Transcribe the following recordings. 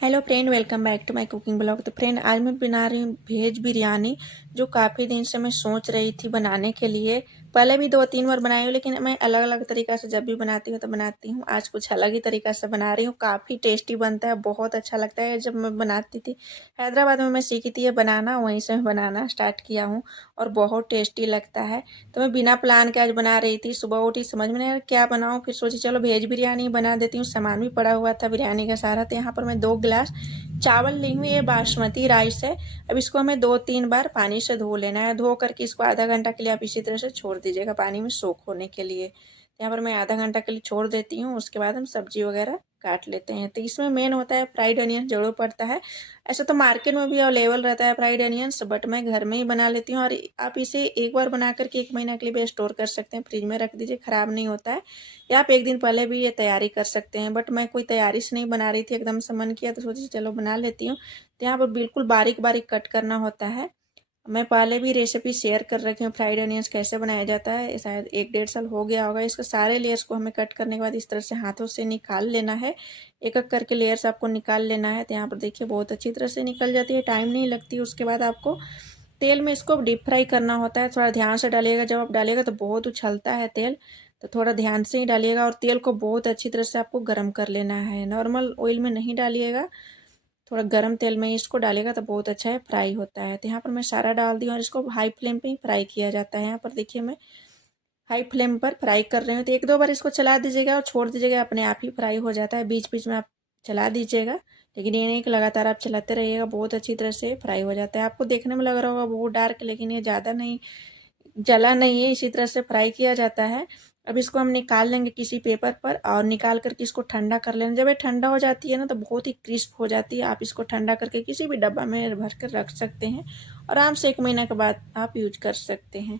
Hello friend, welcome back to my cooking blog. तो friend, आज मैं बना रही हूँ वेज बिरयानी, जो काफ़ी दिन से मैं सोच रही थी बनाने के लिए। पहले भी 2-3 बार बनाई हूँ, लेकिन मैं अलग अलग तरीक़ा से जब भी बनाती हूँ तो बनाती हूँ। आज कुछ अलग ही तरीक़ा से बना रही हूँ। काफ़ी टेस्टी बनता है, बहुत अच्छा लगता है। जब मैं बनाती थी हैदराबाद में, मैं सीखी थी ये बनाना, वहीं से मैं बनाना स्टार्ट किया हूँ और बहुत टेस्टी लगता है। तो मैं बिना प्लान के आज बना रही थी। सुबह उठी, समझ में नहीं आ रहा क्या बनाऊँ, फिर सोची चलो वेज बिरयानी बना देती हूँ। सामान भी पड़ा हुआ था बिरयानी का सारा। तो यहाँ पर मैं 2 गिलास चावल ली हूँ, ये बासमती राइस है। अब इसको हमें 2-3 बार पानी से धो लेना है। धो करके इसको आधा घंटा के लिए आप इसी तरह से छोड़ दीजिएगा पानी में सोख होने के लिए। यहाँ पर मैं आधा घंटा के लिए छोड़ देती हूँ। उसके बाद हम सब्जी वगैरह काट लेते हैं। तो इसमें मेन होता है फ्राइड अनियन, जरूर पड़ता है। ऐसा तो मार्केट में भी अवेलेबल रहता है फ्राइड अनियंस, बट मैं घर में ही बना लेती हूँ। और आप इसे एक बार बना करके 1 महीना के लिए भी स्टोर कर सकते हैं, फ्रिज में रख दीजिए, ख़राब नहीं होता है। या आप 1 दिन पहले भी ये तैयारी कर सकते हैं। बट मैं कोई तैयारी से नहीं बना रही थी, एकदम से मन किया तो सोची चलो बना लेती हूँ। तो यहाँ पर बिल्कुल बारीक बारीक कट करना होता है। मैं पहले भी रेसिपी शेयर कर रखी हूँ फ्राइड अनियंस कैसे बनाया जाता है, शायद 1-1.5 साल हो गया होगा। इसके सारे लेयर्स को हमें कट करने के बाद इस तरह से हाथों से निकाल लेना है। एक एक करके लेयर्स आपको निकाल लेना है। तो यहाँ पर देखिए बहुत अच्छी तरह से निकल जाती है, टाइम नहीं लगती। उसके बाद आपको तेल में इसको डीप फ्राई करना होता है। थोड़ा ध्यान से डालिएगा, जब आप डालिएगा तो बहुत उछलता है तेल, तो थोड़ा ध्यान से ही डालिएगा। और तेल को बहुत अच्छी तरह से आपको गर्म कर लेना है, नॉर्मल ऑयल में नहीं डालिएगा, थोड़ा गर्म तेल में इसको डालेगा तो बहुत अच्छा है फ्राई होता है। तो यहाँ पर मैं सारा डाल दी और इसको हाई फ्लेम पे ही फ्राई किया जाता है। यहाँ पर देखिए मैं हाई फ्लेम पर फ्राई कर रही हूँ। तो 1-2 बार इसको चला दीजिएगा और छोड़ दीजिएगा, अपने आप ही फ्राई हो जाता है। बीच बीच में आप चला दीजिएगा, लेकिन ये नहीं कि लगातार आप चलाते रहिएगा, बहुत अच्छी तरह से फ्राई हो जाता है। आपको देखने में लग रहा होगा बहुत डार्क, लेकिन ये ज़्यादा नहीं जला नहीं है, इसी तरह से फ्राई किया जाता है। अब इसको हम निकाल लेंगे किसी पेपर पर और निकाल करके इसको ठंडा कर लेंगे। जब ये ठंडा हो जाती है ना, तो बहुत ही क्रिस्प हो जाती है। आप इसको ठंडा करके किसी भी डब्बा में भर कर रख सकते हैं, आराम से 1 महीना के बाद आप यूज कर सकते हैं।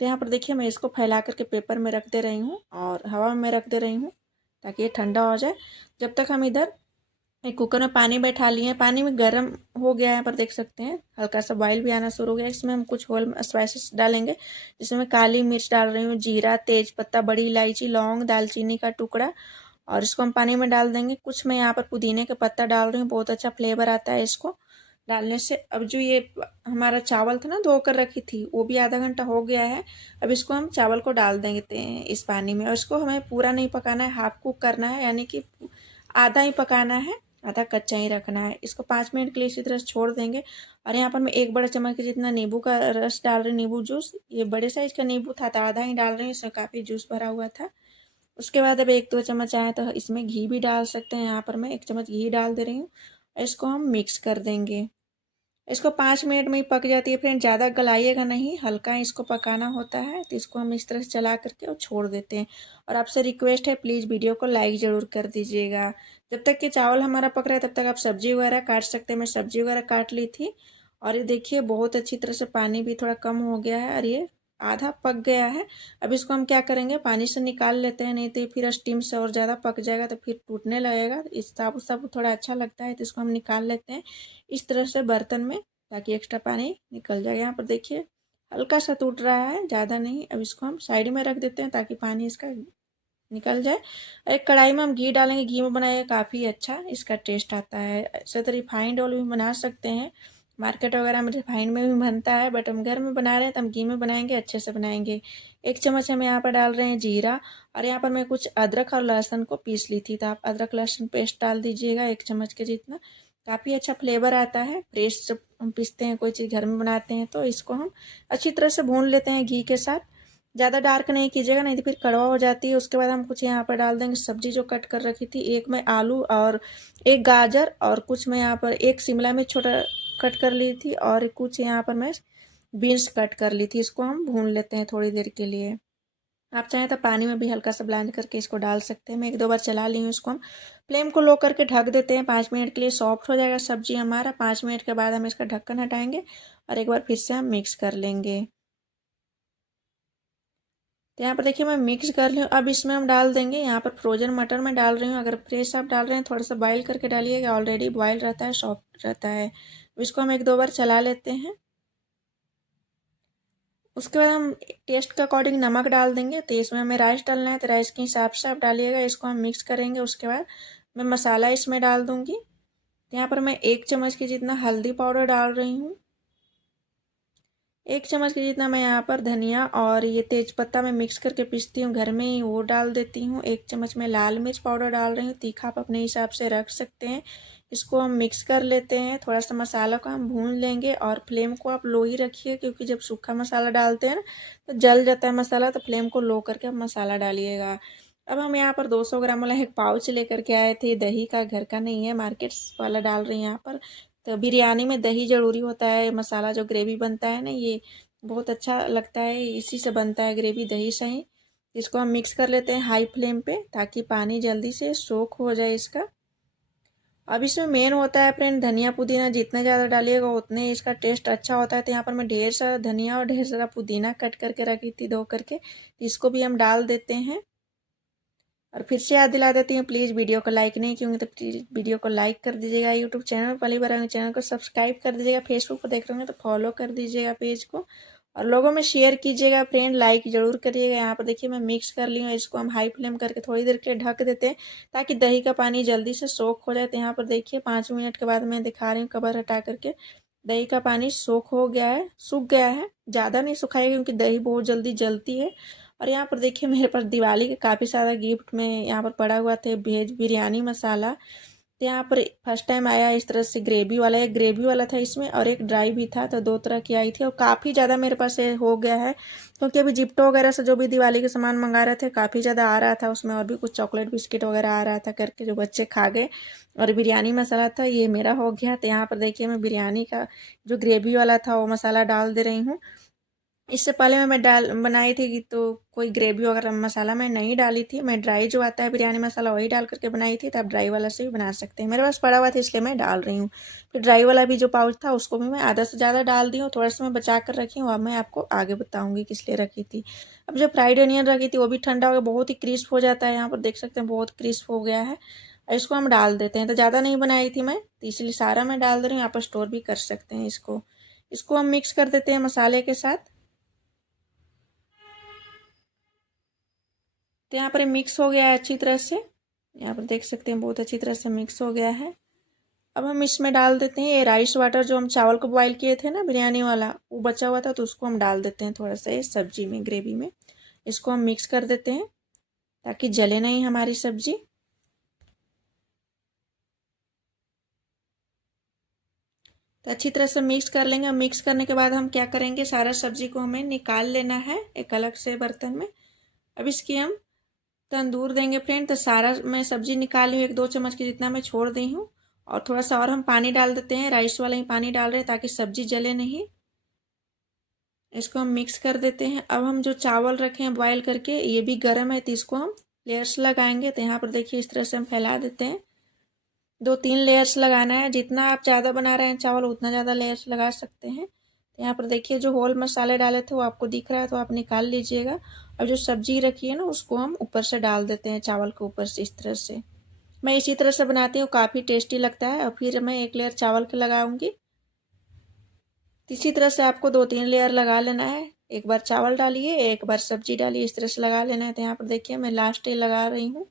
तो यहाँ पर देखिए मैं इसको फैला करके पेपर में रख दे रही हूँ और हवा में रख दे रही हूँ, ताकि ये ठंडा हो जाए। जब तक हम इधर एक कुकर में पानी बैठा लिए हैं, पानी में गर्म हो गया है, यहाँ पर देख सकते हैं हल्का सा बॉईल भी आना शुरू हो गया। इसमें हम कुछ होल स्पाइसेस डालेंगे, जिसमें मैं काली मिर्च डाल रही हूँ, जीरा, तेज पत्ता, बड़ी इलायची, लौंग, दालचीनी का टुकड़ा, और इसको हम पानी में डाल देंगे। कुछ मैं यहाँ पर पुदीने का पत्ता डाल रही हूँ, बहुत अच्छा फ्लेवर आता है इसको डालने से। अब जो ये हमारा चावल था ना, धो कर रखी थी, वो भी आधा घंटा हो गया है। अब इसको हम चावल को डाल देंगे इस पानी में, और इसको हमें पूरा नहीं पकाना है, हाफ कुक करना है, यानी कि आधा ही पकाना है, आधा कच्चा ही रखना है। इसको 5 मिनट के लिए इसी तरह से छोड़ देंगे। और यहाँ पर मैं 1 बड़ा चम्मच के जितना नींबू का रस डाल रही हूँ, नींबू जूस। ये बड़े साइज का नींबू था तो आधा ही डाल रही हूँ, इसमें काफ़ी जूस भरा हुआ था। उसके बाद अब 1-2 चम्मच चाहे तो इसमें घी भी डाल सकते हैं। यहाँ पर मैं 1 चम्मच घी डाल दे रही हूँ। इसको हम मिक्स कर देंगे। इसको 5 मिनट में ही पक जाती है फ्रेंड, ज़्यादा गलाइएगा नहीं, हल्का इसको पकाना होता है। तो इसको हम इस तरह से चला करके और छोड़ देते हैं। और आपसे रिक्वेस्ट है, प्लीज़ वीडियो को लाइक ज़रूर कर दीजिएगा। जब तक कि चावल हमारा पक रहा है, तब तक आप सब्जी वगैरह काट सकते हैं। मैं सब्जी वगैरह काट ली थी। और ये देखिए बहुत अच्छी तरह से पानी भी थोड़ा कम हो गया है और ये आधा पक गया है। अब इसको हम क्या करेंगे, पानी से निकाल लेते हैं, नहीं तो फिर स्टीम से और ज़्यादा पक जाएगा तो फिर टूटने लगेगा। इस सब थोड़ा अच्छा लगता है, तो इसको हम निकाल लेते हैं इस तरह से बर्तन में, ताकि एक्स्ट्रा पानी निकल जाए। यहाँ पर देखिए हल्का सा टूट रहा है, ज़्यादा नहीं। अब इसको हम साइड में रख देते हैं ताकि पानी इसका निकल जाए। और एक कढ़ाई में हम घी डालेंगे, घी में बनाइए, काफ़ी अच्छा इसका टेस्ट आता है। ऐसे तो रिफाइंड ऑयल भी बना सकते हैं, मार्केट वगैरह में रिफाइंड में भी बनता है, बट हम घर में बना रहे हैं तो हम घी में बनाएंगे, अच्छे से बनाएंगे। 1 चम्मच हम यहाँ पर डाल रहे हैं जीरा। और यहाँ पर मैं कुछ अदरक और लहसुन को पीस ली थी, तो आप अदरक लहसुन पेस्ट डाल दीजिएगा 1 चम्मच के जितना, काफ़ी अच्छा फ्लेवर आता है। फ्रेश जब हम पीसते हैं, कोई चीज़ घर में बनाते हैं, तो इसको हम अच्छी तरह से भून लेते हैं घी के साथ। ज़्यादा डार्क नहीं कीजिएगा, नहीं तो फिर कड़वा हो जाती है। उसके बाद हम कुछ यहाँ पर डाल देंगे सब्जी जो कट कर रखी थी। एक मैं आलू और 1 गाजर, और कुछ मैं यहाँ पर 1 शिमला मिर्च छोटा कट कर ली थी, और कुछ यहाँ पर मैं बीन्स कट कर ली थी। इसको हम भून लेते हैं थोड़ी देर के लिए। आप चाहें तो पानी में भी हल्का सा ब्लेंड करके इसको डाल सकते हैं। मैं 1-2 बार चला ली हूँ। इसको हम फ्लेम को लो करके ढक देते हैं 5 मिनट के लिए, सॉफ्ट हो जाएगा सब्जी हमारा। 5 मिनट के बाद हम इसका ढक्कन हटाएंगे और एक बार फिर से हम मिक्स कर लेंगे। तो यहाँ पर देखिए मैं मिक्स कर ली हूँ। अब इसमें हम डाल देंगे, यहाँ पर फ्रोजन मटर मैं डाल रही हूँ। अगर फ्रेश आप डाल रहे हैं, थोड़ा सा बॉईल करके डालिएगा, ऑलरेडी बॉयल रहता है, सॉफ्ट रहता है। इसको हम 1-2 बार चला लेते हैं। उसके बाद हम टेस्ट के अकॉर्डिंग नमक डाल देंगे। तो इसमें हमें राइस डालना है, तो राइस के हिसाब से आप डालिएगा। इसको हम मिक्स करेंगे। उसके बाद मैं मसाला इसमें डाल दूँगी। तो यहाँ पर मैं 1 चम्मच के जितना हल्दी पाउडर डाल रही हूँ। 1 चम्मच के जितना मैं यहाँ पर धनिया और ये तेज़पत्ता मैं मिक्स करके पीसती हूँ घर में ही, वो डाल देती हूँ। 1 चम्मच मैं लाल मिर्च पाउडर डाल रही हूँ, तीखा आप अपने हिसाब से रख सकते हैं। इसको हम मिक्स कर लेते हैं। थोड़ा सा मसाला को हम भून लेंगे और फ्लेम को आप लो ही रखिए, क्योंकि जब सूखा मसाला डालते हैं ना तो जल जाता है मसाला, तो फ्लेम को लो करके आप मसाला डालिएगा। अब हम यहाँ पर 200 ग्राम वाला एक पाउच लेकर के आए थे दही का, घर का नहीं है, मार्केट वाला डाल रही हैं यहाँ पर। तो बिरयानी में दही ज़रूरी होता है, मसाला जो ग्रेवी बनता है ना ये बहुत अच्छा लगता है, इसी से बनता है ग्रेवी, दही से ही। इसको हम मिक्स कर लेते हैं हाई फ्लेम पे, ताकि पानी जल्दी से सोख हो जाए इसका। अब इसमें मेन होता है फ्रेंड धनिया पुदीना, जितना ज़्यादा डालिएगा उतने इसका टेस्ट अच्छा होता है। तो यहाँ पर मैं ढेर सारा धनिया और ढेर सारा पुदीना कट करके रखी थी धो करके, इसको भी हम डाल देते हैं। और फिर से याद दिला देती हूँ, प्लीज़ वीडियो को लाइक नहीं किए तो प्लीज़ वीडियो को लाइक कर दीजिएगा। यूट्यूब चैनल पहली बार आएंगे चैनल को सब्सक्राइब कर दीजिएगा। फेसबुक पर देख रहे होंगे तो फॉलो कर दीजिएगा पेज को, और लोगों में शेयर कीजिएगा फ्रेंड, लाइक ज़रूर करिएगा। यहाँ पर देखिए मैं मिक्स कर ली हूँ, इसको हम हाई फ्लेम करके थोड़ी देर के लिए ढक देते हैं, ताकि दही का पानी जल्दी से सोख हो जाए। तो यहाँ पर देखिए 5 मिनट के बाद मैं दिखा रही हूँ कवर हटा करके, दही का पानी सोख हो गया है, सूख गया है। ज़्यादा नहीं सुखाएगा क्योंकि दही बहुत जल्दी जलती है। और यहाँ पर देखिए मेरे पास दिवाली के काफ़ी सारा गिफ्ट में यहाँ पर पड़ा हुआ थे, वेज बिरयानी मसाला। तो यहाँ पर फर्स्ट टाइम आया इस तरह से ग्रेवी वाला, एक ग्रेवी वाला था इसमें और एक ड्राई भी था, तो 2 तरह की आई थी। और काफ़ी ज़्यादा मेरे पास ये हो गया है, क्योंकि अभी जिप्टो वगैरह से जो भी दिवाली के सामान मंगा रहे थे काफ़ी ज़्यादा आ रहा था उसमें, और भी कुछ चॉकलेट बिस्किट वगैरह आ रहा था करके, जो बच्चे खा गए। और बिरयानी मसाला था ये मेरा हो गया। तो यहाँ पर देखिए मैं बिरयानी का जो ग्रेवी वाला था वो मसाला डाल दे रही हूँ। इससे पहले मैं डाल बनाई थी तो कोई ग्रेवी वगैरह मसाला मैं नहीं डाली थी, मैं ड्राई जो आता है बिरयानी मसाला वही डाल करके बनाई थी। तो आप ड्राई वाला से भी बना सकते हैं, मेरे पास पड़ा हुआ था इसलिए मैं डाल रही हूँ। फिर ड्राई वाला भी जो पाउच था उसको भी मैं आधा से ज़्यादा डाल दी हूँ, थोड़ा सा मैं बचा कर रखी हूँ। अब मैं आपको आगे बताऊँगी किस लिए रखी थी। अब जो फ्राइड अनियन रखी थी वो भी ठंडा हो गया, बहुत ही क्रिस्प हो जाता है, यहाँ पर देख सकते हैं बहुत क्रिस्प हो गया है। इसको हम डाल देते हैं, तो ज़्यादा नहीं बनाई थी मैं तो इसलिए सारा मैं डाल दे रही हूँ, यहाँ पर स्टोर भी कर सकते हैं इसको। इसको हम मिक्स कर देते हैं मसाले के साथ। तो यहाँ पर मिक्स हो गया है अच्छी तरह से, यहाँ पर देख सकते हैं बहुत अच्छी तरह से मिक्स हो गया है। अब हम इसमें डाल देते हैं ये राइस वाटर, जो हम चावल को बॉईल किए थे ना बिरयानी वाला, वो बचा हुआ था, तो उसको हम डाल देते हैं थोड़ा सा ये सब्जी में, ग्रेवी में। इसको हम मिक्स कर देते हैं ताकि जले नहीं हमारी सब्जी। तो अच्छी तरह से मिक्स कर लेंगे। मिक्स करने के बाद हम क्या करेंगे, सारा सब्जी को हमें निकाल लेना है एक अलग से बर्तन में। अब इसकी हम तंदूर देंगे फ्रेंड। तो सारा मैं सब्जी निकाली हूँ, 1-2 चम्मच की जितना मैं छोड़ दी हूँ। और थोड़ा सा और हम पानी डाल देते हैं, राइस वाला ही पानी डाल रहे हैं ताकि सब्जी जले नहीं। इसको हम मिक्स कर देते हैं। अब हम जो चावल रखे हैं बॉयल करके, ये भी गर्म है, तो इसको हम लेयर्स लगाएंगे। तो यहाँ पर देखिए इस तरह से हम फैला देते हैं, 2-3 लेयर्स लगाना है। जितना आप ज़्यादा बना रहे हैं चावल उतना ज़्यादा लेयर्स लगा सकते हैं। तो यहाँ पर देखिए जो होल मसाले डाले थे वो आपको दिख रहा है, तो आप निकाल लीजिएगा। और जो सब्जी रखी है ना उसको हम ऊपर से डाल देते हैं, चावल के ऊपर से इस तरह से। मैं इसी तरह से बनाती हूँ, काफ़ी टेस्टी लगता है। और फिर मैं एक लेयर चावल के लगाऊंगी। इसी तरह से आपको 2-3 लेयर लगा लेना है, एक बार चावल डालिए एक बार सब्जी डालिए, इस तरह से लगा लेना है। तो यहाँ पर देखिए मैं लास्ट ही लगा रही हूँ।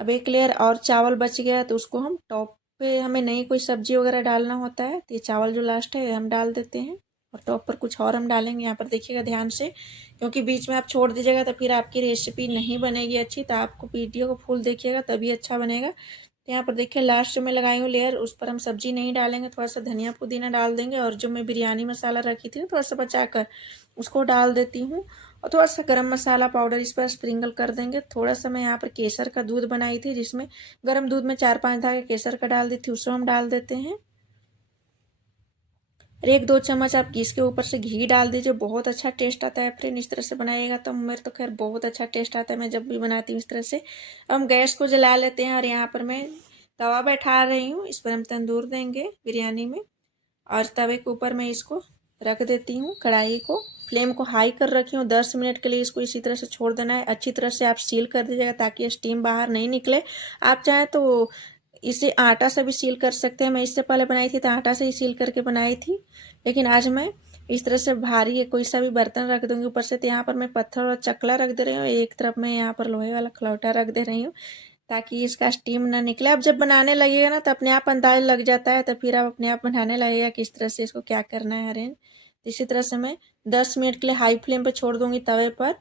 अब एक लेयर और चावल बच गया, तो उसको हम टॉप पे, हमें नहीं कोई सब्जी वगैरह डालना होता है, तो ये चावल जो लास्ट है हम डाल देते हैं। और टॉप पर कुछ और हम डालेंगे, यहाँ पर देखिएगा ध्यान से, क्योंकि बीच में आप छोड़ दीजिएगा तो फिर आपकी रेसिपी नहीं बनेगी अच्छी। तो आपको वीडियो को फुल देखिएगा तभी अच्छा बनेगा। तो यहाँ पर देखिए लास्ट में लगाई हूँ लेयर, उस पर हम सब्जी नहीं डालेंगे, थोड़ा सा धनिया पुदीना डाल देंगे। और जो मैं बिरयानी मसाला रखी थी थोड़ा सा बचा कर, उसको डाल देती हूँ। और थोड़ा सा गरम मसाला पाउडर इस पर स्प्रिंकल कर देंगे। थोड़ा सा मैं यहाँ पर केसर का दूध बनाई थी, जिसमें गर्म दूध में 4-5 धागे केसर का डाल दी थी, उसको हम डाल देते हैं। और 1-2 चम्मच आप इसके ऊपर से घी डाल दीजिए, बहुत अच्छा टेस्ट आता है फ्रेंड। इस तरह से बनाइएगा तो मेरे तो खैर बहुत अच्छा टेस्ट आता है, मैं जब भी बनाती हूँ इस तरह से। अब हम गैस को जला लेते हैं, और यहाँ पर मैं तवा बैठा रही हूँ, इस पर हम तंदूर देंगे बिरयानी में। और तवे के ऊपर मैं इसको रख देती हूँ, कढ़ाई को फ्लेम को हाई कर रखी हूँ। 10 मिनट के लिए इसको इसी तरह से छोड़ देना है। अच्छी तरह से आप सील कर दीजिएगा ताकि स्टीम बाहर नहीं निकले। आप चाहें तो इसे आटा से भी सील कर सकते हैं, मैं इससे पहले बनाई थी तो आटा से ही सील करके बनाई थी, लेकिन आज मैं इस तरह से भारी है कोई सा भी बर्तन रख दूंगी ऊपर से। तो यहाँ पर मैं पत्थर और चकला रख दे रही हूँ, एक तरफ मैं यहाँ पर लोहे वाला खलौटा रख दे रही हूँ। ताकि इसका स्टीम ना निकले। अब जब बनाने लगेगा ना तो अपने आप अंदाज लग जाता है, तो फिर आप अपने आप बनाने लगेगा किस तरह से इसको क्या करना है अरेंज। इसी तरह से मैं 10 मिनट के लिए हाई फ्लेम पे छोड़ दूंगी तवे पर।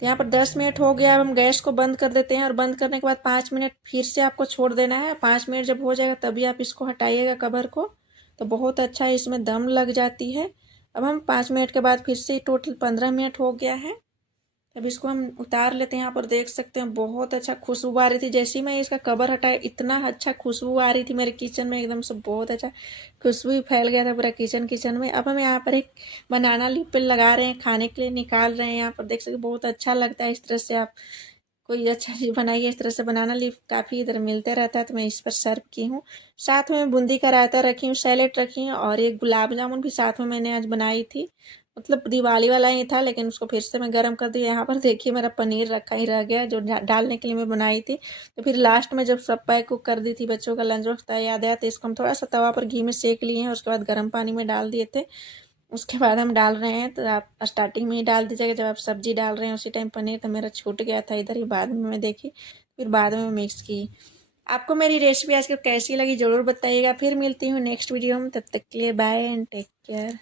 तो यहाँ पर 10 मिनट हो गया। अब हम गैस को बंद कर देते हैं और बंद करने के बाद 5 मिनट फिर से आपको छोड़ देना है। 5 मिनट जब हो जाएगा तभी आप इसको हटाइएगा कवर को, तो बहुत अच्छा इसमें दम लग जाती है। अब हम 5 मिनट के बाद फिर से टोटल 15 मिनट हो गया है। अब इसको हम उतार लेते हैं। यहाँ पर देख सकते हैं बहुत अच्छा खुशबू आ रही थी। जैसे ही मैं इसका कवर हटाया इतना अच्छा खुशबू आ रही थी मेरे किचन में, एकदम से बहुत अच्छा खुशबू ही फैल गया था पूरा किचन में। अब हम यहाँ पर एक बनाना लीफ पे लगा रहे हैं, खाने के लिए निकाल रहे हैं। यहाँ पर देख सकते बहुत अच्छा लगता है। इस तरह से आप कोई अच्छा चीज़ बनाइए। इस तरह से बनाना लीफ काफ़ी इधर मिलते रहता है, तो मैं इस पर सर्व की हूँ। साथ में बूंदी का रायता रखी हूँ, सैलेड रखी हूँ और एक गुलाब जामुन भी साथ में मैंने आज बनाई थी। मतलब दिवाली वाला ही था, लेकिन उसको फिर से मैं गर्म कर दी। यहाँ पर देखिए मेरा पनीर रखा ही रह गया जो डालने के लिए मैं बनाई थी। तो फिर लास्ट में जब सब पैक कुक कर दी थी, बच्चों का लंच बॉक्स था याद आया, तो इसको हम थोड़ा सा तवा पर घी में सेक लिए हैं, उसके बाद गर्म पानी में डाल दिए थे। उसके बाद हम डाल रहे हैं, तो आप स्टार्टिंग में ही डाल दीजिएगा जब आप सब्जी डाल रहे हैं उसी टाइम पनीर। तो मेरा छूट गया था इधर ही, बाद में मैं देखी, फिर बाद में मिक्स की। आपको मेरी रेसिपी आज कैसी लगी ज़रूर बताइएगा। फिर मिलती हूँ नेक्स्ट वीडियो में, तब तक के लिए बाय एंड टेक केयर।